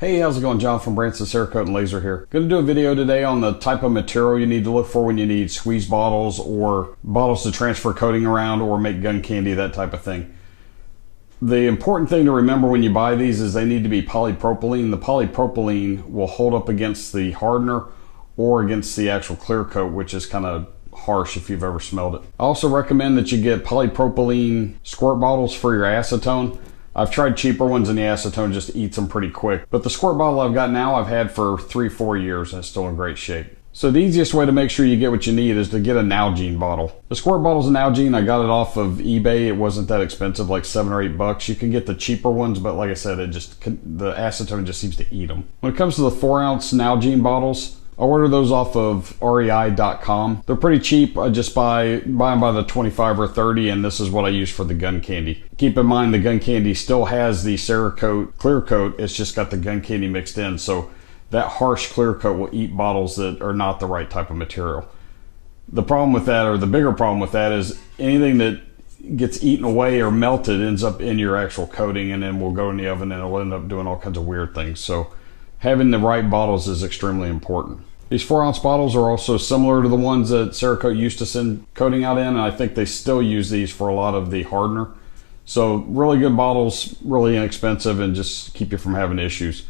Hey, how's it going? John from Branson Cerakote and Laser here. Going to do a video today on the type of material you need to look for when you need squeeze bottles or bottles to transfer coating around or make gun candy, that type of thing. The important thing to remember when you buy these is they need to be polypropylene. The polypropylene will hold up against the hardener or against the actual clear coat, which is kind of harsh if you've ever smelled it. I also recommend that you get polypropylene squirt bottles for your acetone. I've tried cheaper ones and the acetone just eats them pretty quick. But the squirt bottle I've got now I've had for 3-4 years and it's still in great shape. So the easiest way to make sure you get what you need is to get a Nalgene bottle. The squirt bottle's a Nalgene. I got it off of eBay. It wasn't that expensive, like $7 or $8. You can get the cheaper ones, but like I said, the acetone just seems to eat them. When it comes to the 4-ounce Nalgene bottles, I order those off of rei.com. They're pretty cheap. I just buy them by the 25 or 30, and this is what I use for the gun candy. Keep in mind the gun candy still has the Cerakote clear coat. It's just got the gun candy mixed in, so that harsh clear coat will eat bottles that are not the right type of material. The problem with that, or the bigger problem with that, is anything that gets eaten away or melted ends up in your actual coating and then will go in the oven and it'll end up doing all kinds of weird things. So having the right bottles is extremely important. These 4-ounce bottles are also similar to the ones that Cerakote used to send coating out in, and I think they still use these for a lot of the hardener. So really good bottles, really inexpensive, and just keep you from having issues.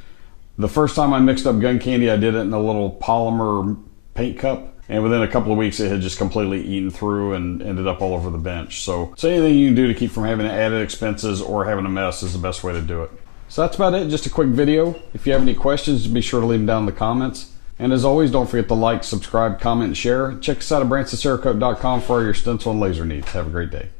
The first time I mixed up gun candy, I did it in a little polymer paint cup, and within a couple of weeks it had just completely eaten through and ended up all over the bench. So anything you can do to keep from having added expenses or having a mess is the best way to do it. So that's about it, just a quick video. If you have any questions, be sure to leave them down in the comments. And as always, don't forget to like, subscribe, comment, and share. Check us out at BransonCerakote.com for all your stencil and laser needs. Have a great day.